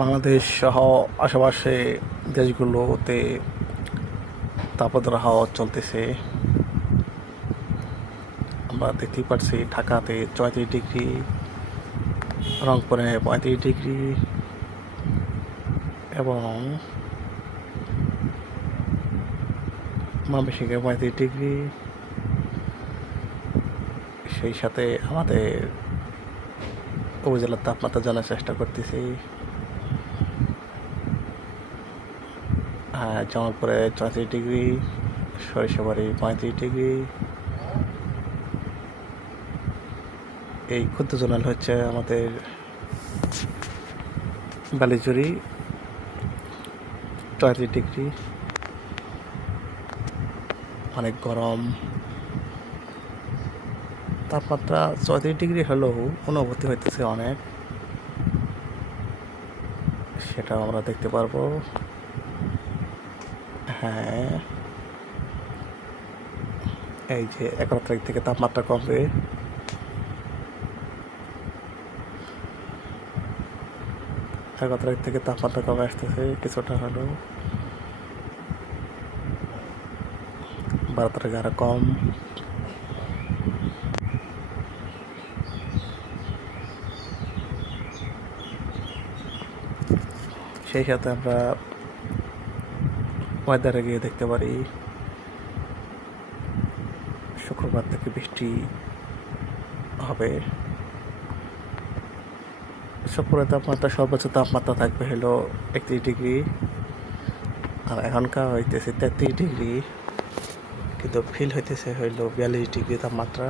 বাংলাদেশ সহ আশেপাশে দেশগুলোতে তাপমাত্রা হাওয়া চলতেছে। আমরা দেখতেই পাচ্ছি ঢাকাতে 34 ডিগ্রি, রংপুরে 35 ডিগ্রি এবং ময়মনসিংহে 35 ডিগ্রি। সেই সাথে আমাদের উপজেলার তাপমাত্রা জানার চেষ্টা করতেছি। জামালপুরে 34 ডিগ্রি, সরিষাবাড়ি 35 ডিগ্রি। এই ক্ষুদ্র জোনাল হচ্ছে আমাদের বালিজুরি 34 ডিগ্রি। অনেক গরম, তাপমাত্রা 34 ডিগ্রি হলেও অনুভূতি হইতেছে অনেক, সেটা আমরা দেখতে পারবো। হ্যাঁ, এই যে 11 তারিখ থেকে তাপমাত্রা কমবে। 11 তারিখ থেকে তাপমাত্রা কমে আসতেছে কিছুটা হলেও। 12 তারিখে আরো কম। সেই সাথে আমরা ওয়েদারে গিয়ে দেখতে পারি শুক্রবার থেকে বৃষ্টি হবে। শুক্রবার তাপমাত্রা সর্বোচ্চ তাপমাত্রা থাকবে হলো 31 ডিগ্রি, আর এখনকার হইতেছে 33 ডিগ্রি, কিন্তু ফিল হইতেছে হইলো 42 ডিগ্রি তাপমাত্রা।